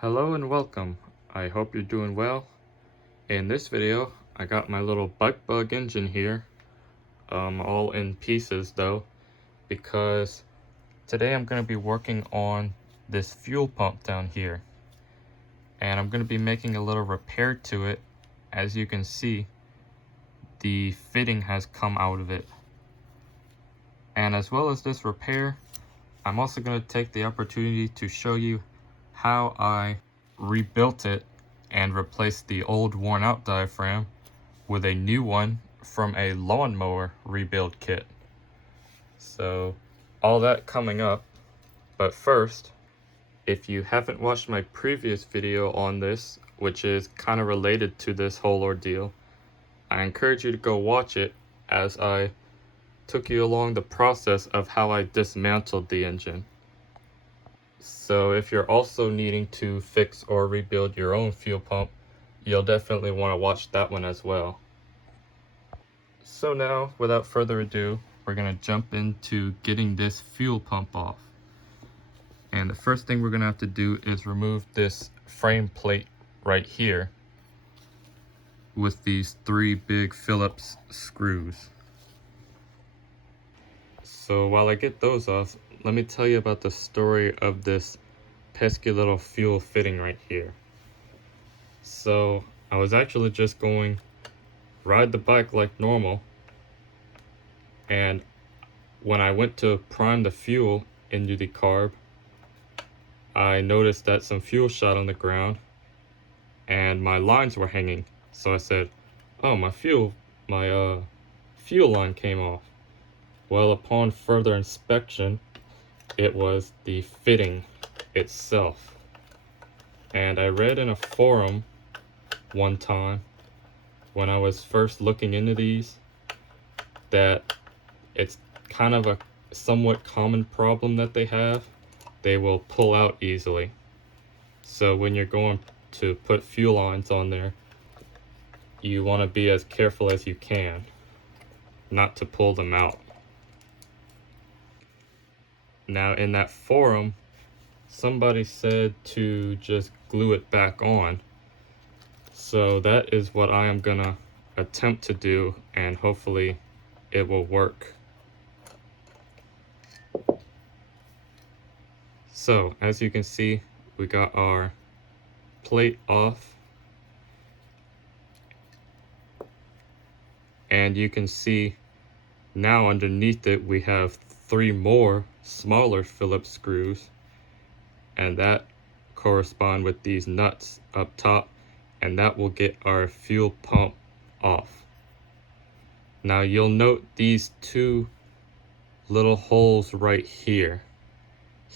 Hello and welcome. I hope you're doing well. In this video, I got my little bug engine here, all in pieces though, because today I'm going to be working on this fuel pump down here. And I'm going to be making a little repair to it. As you can see, the fitting has come out of it. And as well as this repair, I'm also going to take the opportunity to show you how I rebuilt it and replaced the old worn out diaphragm with a new one from a lawnmower rebuild kit. So all that coming up, but first, if you haven't watched my previous video on this, which is kind of related to this whole ordeal, I encourage you to go watch it, as I took you along the process of how I dismantled the engine. So if you're also needing to fix or rebuild your own fuel pump, you'll definitely want to watch that one as well. So now, without further ado, we're going to jump into getting this fuel pump off. And the first thing we're going to have to do is remove this frame plate right here with these 3 big Phillips screws. So while I get those off, let me tell you about the story of this pesky little fuel fitting right here. So I was actually just going ride the bike like normal, and when I went to prime the fuel into the carb, I noticed that some fuel shot on the ground and my lines were hanging. So I said, oh, my fuel line came off. Well, upon further inspection, it was the fitting itself. And I read in a forum one time when I was first looking into these that it's kind of a somewhat common problem that they have. They will pull out easily. So when you're going to put fuel lines on there, you want to be as careful as you can not to pull them out. Now in that forum, somebody said to just glue it back on. So that is what I am gonna attempt to do, and hopefully it will work. So as you can see, we got our plate off, and you can see now underneath it we have 3 more smaller Phillips screws, and that correspond with these nuts up top, and that will get our fuel pump off. Now you'll note these 2 little holes right here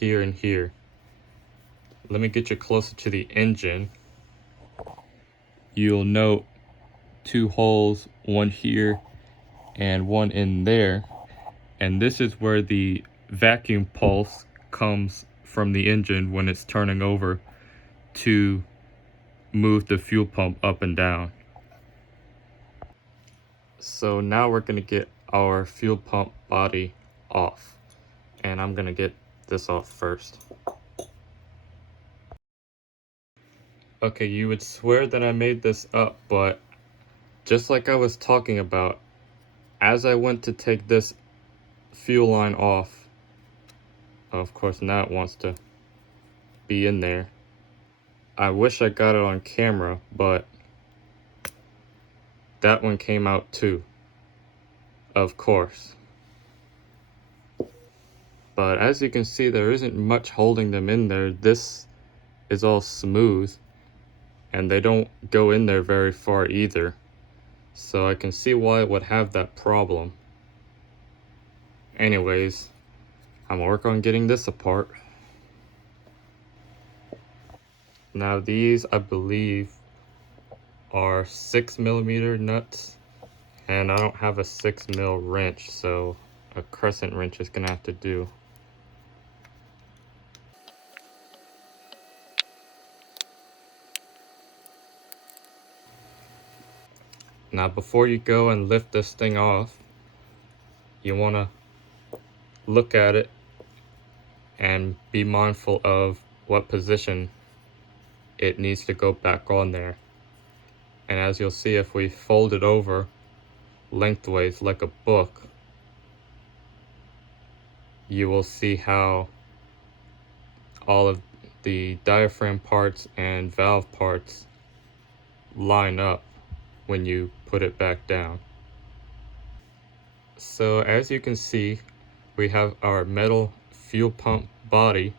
and here. Let me get you closer to the engine. You'll note 2 holes, one here and one in there, and this is where the vacuum pulse comes from the engine when it's turning over to move the fuel pump up and down. So now we're going to get our fuel pump body off, and I'm going to get this off first. Okay, you would swear that I made this up, but just like I was talking about, as I went to take this fuel line off, of course now it wants to be in there. I wish I got it on camera, but that one came out too, of course. But as you can see, there isn't much holding them in there. This is all smooth, and they don't go in there very far either. So I can see why it would have that problem. Anyways, I'm gonna work on getting this apart. Now these, I believe, are 6mm nuts, and I don't have a 6mm wrench, so a crescent wrench is gonna have to do. Now before you go and lift this thing off, you want to look at it and be mindful of what position it needs to go back on there. And as you'll see, if we fold it over lengthways like a book, you will see how all of the diaphragm parts and valve parts line up when you put it back down. So as you can see, we have our metal fuel pump body.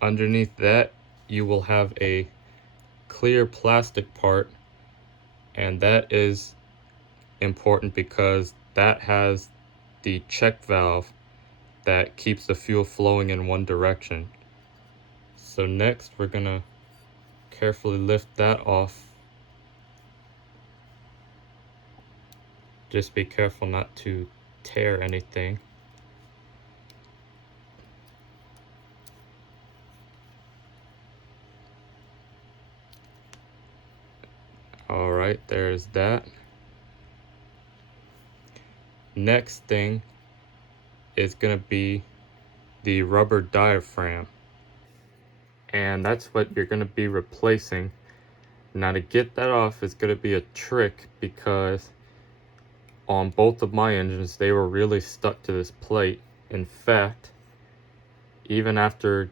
Underneath that, you will have a clear plastic part, and that is important because that has the check valve that keeps the fuel flowing in one direction. So next, we're gonna carefully lift that off. Just be careful not to tear anything. Alright, there's that. Next thing is gonna be the rubber diaphragm. And that's what you're gonna be replacing. Now to get that off is gonna be a trick because on both of my engines, they were really stuck to this plate. In fact, even after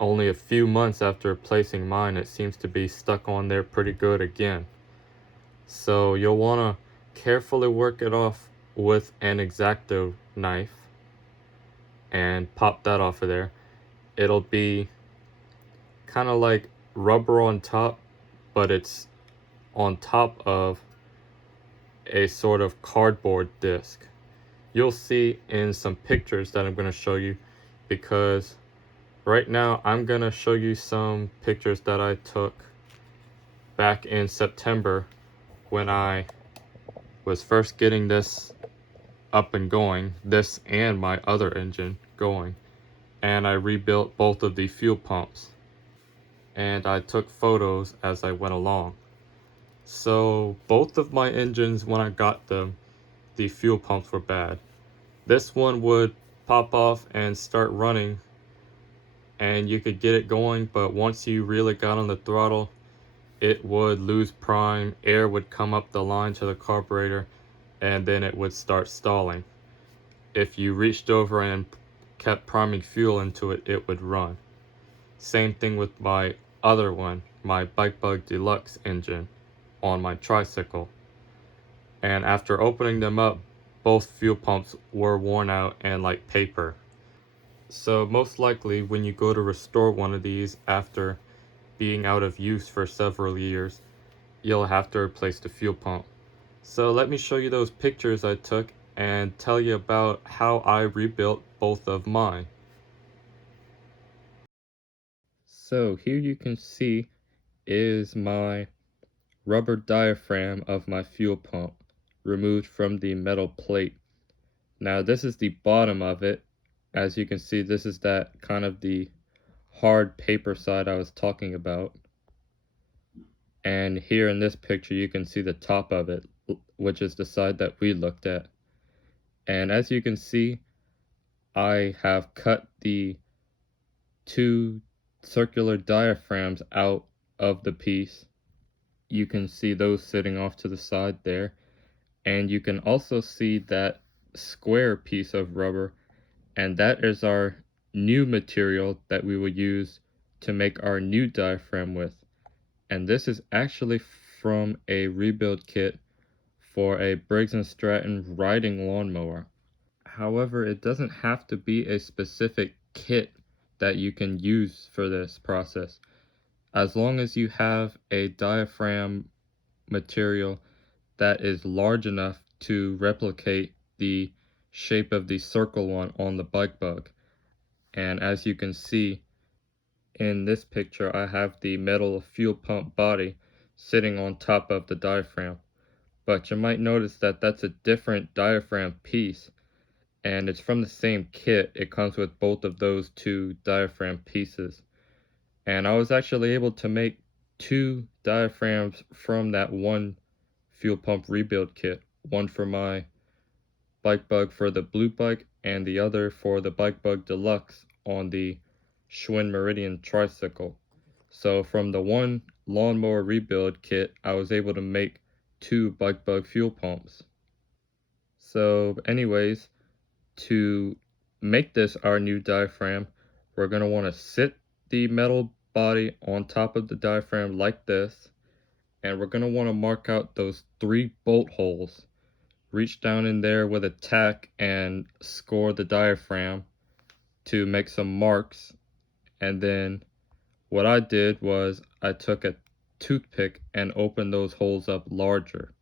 only a few months after replacing mine, it seems to be stuck on there pretty good again. So you'll want to carefully work it off with an X-Acto knife and pop that off of there. It'll be kind of like rubber on top, but it's on top of a sort of cardboard disc. You'll see in some pictures that I'm going to show you, because right now I'm going to show you some pictures that I took back in September when I was first getting this up and going, this and my other engine going, and I rebuilt both of the fuel pumps, and I took photos as I went along. So both of my engines, when I got them, the fuel pumps were bad. This one would pop off and start running and you could get it going, but once you really got on the throttle, it would lose prime, air would come up the line to the carburetor, and then it would start stalling. If you reached over and kept priming fuel into it, it would run. Same thing with my other one, my Bike Bug Deluxe engine on my tricycle. And after opening them up, both fuel pumps were worn out and like paper. So most likely when you go to restore one of these after being out of use for several years, you'll have to replace the fuel pump. So let me show you those pictures I took and tell you about how I rebuilt both of mine. So here you can see is my rubber diaphragm of my fuel pump removed from the metal plate. Now this is the bottom of it. As you can see, this is that kind of the hard paper side I was talking about. And here in this picture you can see the top of it, which is the side that we looked at. And as you can see, I have cut the two circular diaphragms out of the piece. You can see those sitting off to the side there. And you can also see that square piece of rubber, and that is our new material that we will use to make our new diaphragm with. And this is actually from a rebuild kit for a Briggs Stratton riding lawnmower. However, it doesn't have to be a specific kit that you can use for this process. As long as you have a diaphragm material that is large enough to replicate the shape of the circle one on the Bike Bug. And as you can see in this picture, I have the metal fuel pump body sitting on top of the diaphragm. But you might notice that that's a different diaphragm piece, and it's from the same kit. It comes with both of those two diaphragm pieces. And I was actually able to make two diaphragms from that one fuel pump rebuild kit, one for my bike bug for the blue bike and the other for the bike bug deluxe on the Schwinn Meridian tricycle. So from the one lawnmower rebuild kit, I was able to make 2 bike bug fuel pumps. So anyways, to make this our new diaphragm, we're going to want to sit the metal body on top of the diaphragm like this, and we're going to want to mark out those 3 bolt holes. Reach down in there with a tack and score the diaphragm to make some marks. And then what I did was I took a toothpick and opened those holes up larger.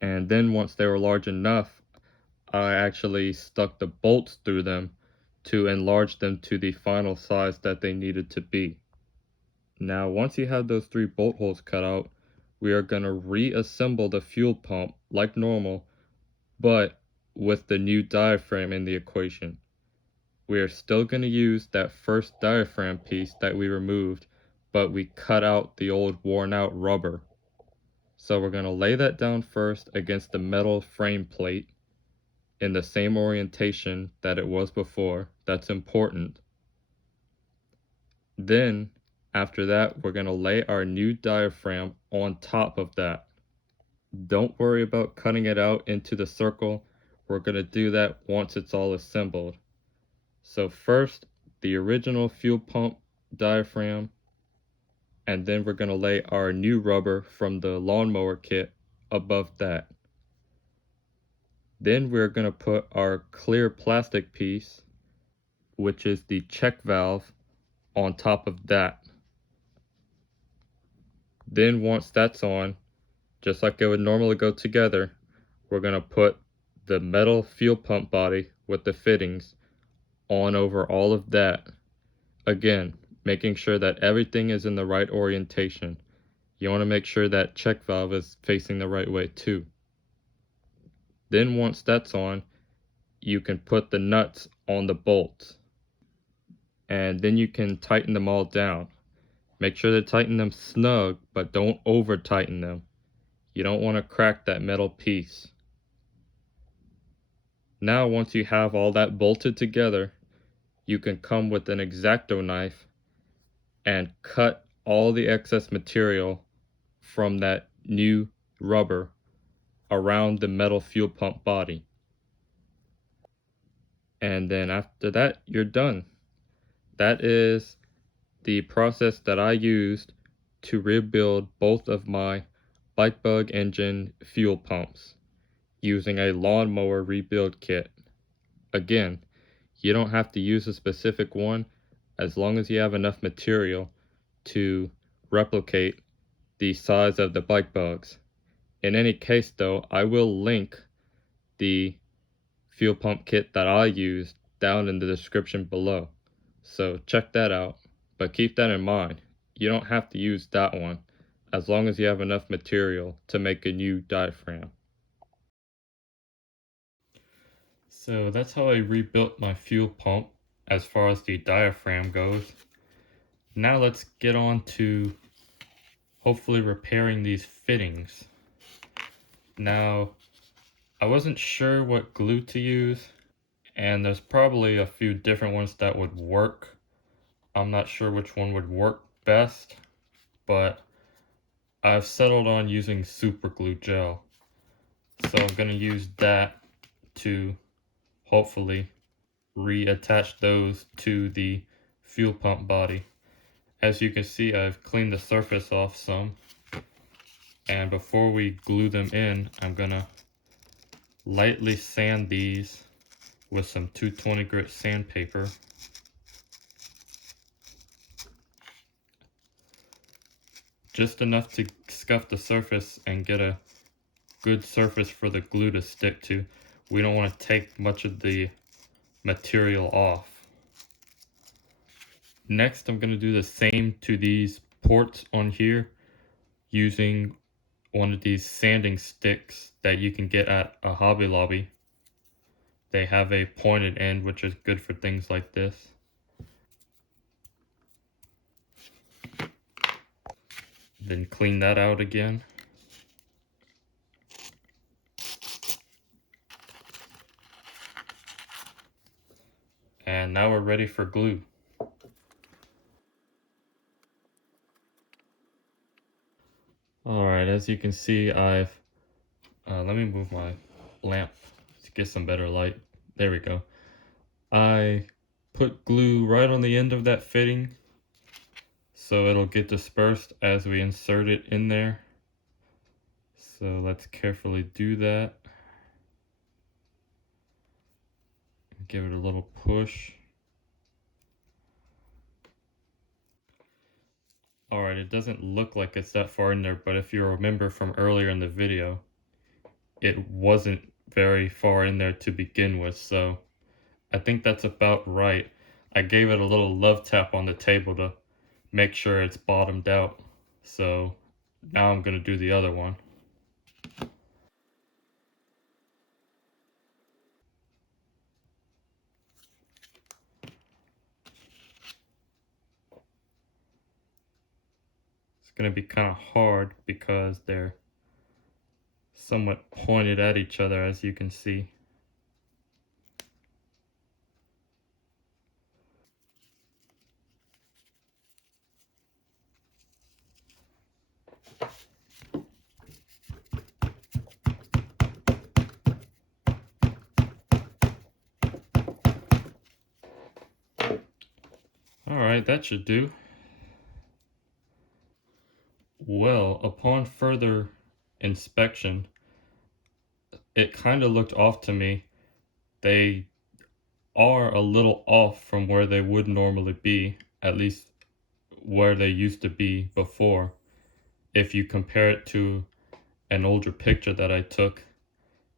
And then once they were large enough, I actually stuck the bolts through them to enlarge them to the final size that they needed to be. Now once you have those 3 bolt holes cut out, we are going to reassemble the fuel pump like normal, but with the new diaphragm in the equation. We are still going to use that first diaphragm piece that we removed, but we cut out the old worn out rubber. So we're going to lay that down first against the metal frame plate in the same orientation that it was before. That's important. Then after that, we're going to lay our new diaphragm on top of that. Don't worry about cutting it out into the circle. We're going to do that once it's all assembled. So first, the original fuel pump diaphragm, and then we're going to lay our new rubber from the lawnmower kit above that. Then we're going to put our clear plastic piece, which is the check valve, on top of that. Then once that's on, just like it would normally go together, we're going to put the metal fuel pump body with the fittings on over all of that. Again, making sure that everything is in the right orientation. You want to make sure that check valve is facing the right way too. Then once that's on, you can put the nuts on the bolts. And then you can tighten them all down. Make sure to tighten them snug, but don't over tighten them. You don't want to crack that metal piece. Now once you have all that bolted together, you can come with an X-Acto knife and cut all the excess material from that new rubber around the metal fuel pump body. And then after that, you're done. That is the process that I used to rebuild both of my bike bug engine fuel pumps using a lawnmower rebuild kit. Again, you don't have to use a specific one as long as you have enough material to replicate the size of the bike bugs. In any case though, I will link the fuel pump kit that I used down in the description below. So check that out, but keep that in mind. You don't have to use that one as long as you have enough material to make a new diaphragm. So that's how I rebuilt my fuel pump as far as the diaphragm goes. Now let's get on to hopefully repairing these fittings. Now, I wasn't sure what glue to use, and there's probably a few different ones that would work. I'm not sure which one would work best, but I've settled on using super glue gel. So I'm going to use that to hopefully reattach those to the fuel pump body. As you can see, I've cleaned the surface off some, and before we glue them in, I'm going to lightly sand these with some 220 grit sandpaper. Just enough to scuff the surface and get a good surface for the glue to stick to. We don't want to take much of the material off. Next, I'm going to do the same to these ports on here using one of these sanding sticks that you can get at a Hobby Lobby. They have a pointed end, which is good for things like this. Then clean that out again. And now we're ready for glue. Alright, as you can see, let me move my lamp to get some better light. There we go. I put glue right on the end of that fitting so it'll get dispersed as we insert it in there. So let's carefully do that. Give it a little push. Alright, it doesn't look like it's that far in there, but if you remember from earlier in the video, it wasn't very far in there to begin with, so I think that's about right. I gave it a little love tap on the table to make sure it's bottomed out. So now I'm going to do the other one. It's going to be kind of hard because they're somewhat pointed at each other, as you can see. Alright, that should do. Well, upon further inspection, it kind of looked off to me. They are a little off from where they would normally be, at least where they used to be before. If you compare it to an older picture that I took,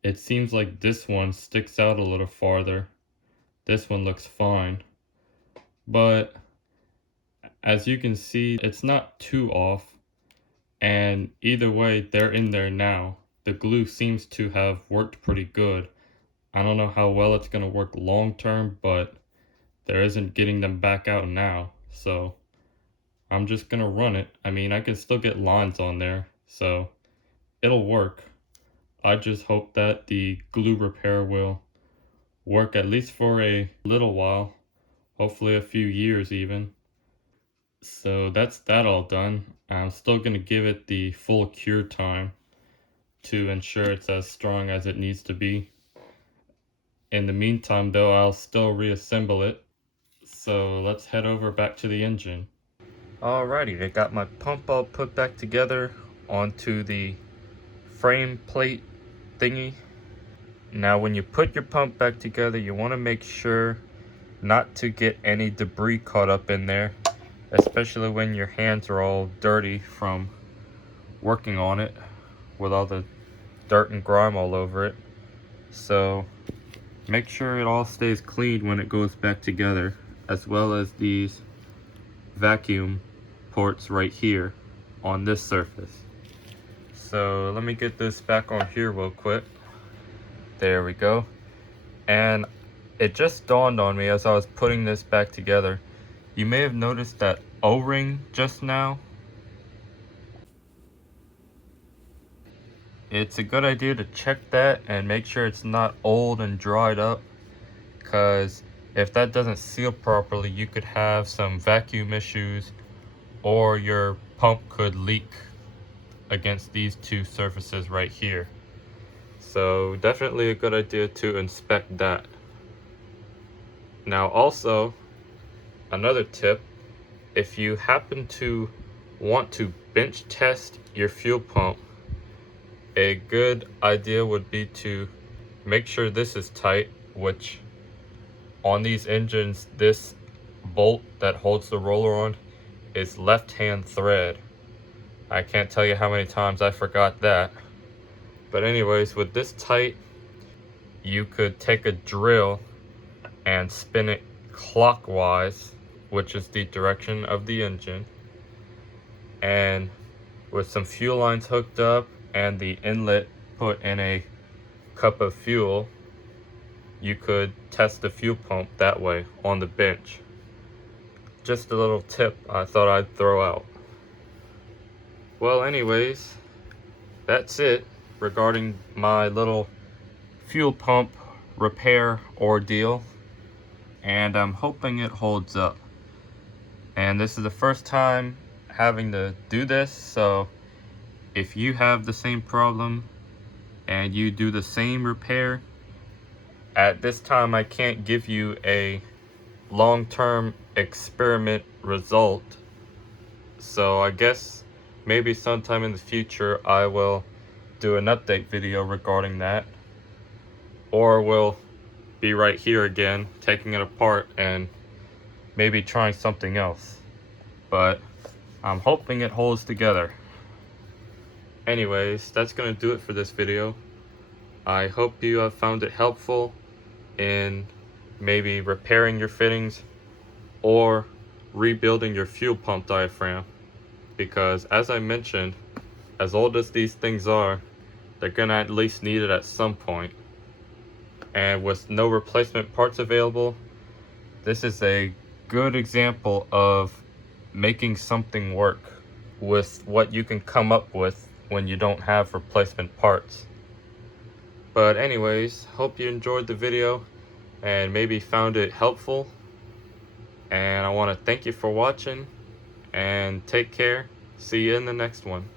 it seems like this one sticks out a little farther. This one looks fine. But as you can see, it's not too off. And either way, they're in there now. The glue seems to have worked pretty good. I don't know how well it's going to work long term, but there isn't getting them back out now. So I'm just going to run it. I mean, I can still get lines on there, so it'll work. I just hope that the glue repair will work at least for a little while, hopefully a few years even. So that's that all done. I'm still going to give it the full cure time to ensure it's as strong as it needs to be. In the meantime though, I'll still reassemble it. So let's head over back to the engine. Alrighty, I got my pump all put back together onto the frame plate thingy. Now when you put your pump back together, you want to make sure not to get any debris caught up in there, especially when your hands are all dirty from working on it with all the dirt and grime all over it. So make sure it all stays clean when it goes back together, as well as these vacuum ports right here on this surface. So let me get this back on here real quick. There we go. And it just dawned on me as I was putting this back together. You may have noticed that O-ring just now. It's a good idea to check that and make sure it's not old and dried up, because if that doesn't seal properly, you could have some vacuum issues, or your pump could leak against these two surfaces right here. So definitely a good idea to inspect that. Now also, another tip, if you happen to want to bench test your fuel pump, a good idea would be to make sure this is tight, which on these engines, this bolt that holds the roller on is left-hand thread. I can't tell you how many times I forgot that. But anyways, with this tight, you could take a drill and spin it clockwise, which is the direction of the engine. And with some fuel lines hooked up and the inlet put in a cup of fuel, you could test the fuel pump that way on the bench. Just a little tip I thought I'd throw out. Well, anyways, that's it regarding my little fuel pump repair ordeal. and I'm hoping it holds up. And this is the first time having to do this, so if you have the same problem and you do the same repair, at this time I can't give you a long-term experiment result. So I guess maybe sometime in the future I will do an update video regarding that, or we'll be right here again taking it apart and maybe trying something else. But I'm hoping it holds together. Anyways, that's gonna do it for this video. I hope you have found it helpful in maybe repairing your fittings or rebuilding your fuel pump diaphragm, because as I mentioned, as old as these things are, they're gonna at least need it at some point. And with no replacement parts available, this is a good example of making something work with what you can come up with when you don't have replacement parts. But anyways, hope you enjoyed the video and maybe found it helpful. And I want to thank you for watching, and take care. See you in the next one.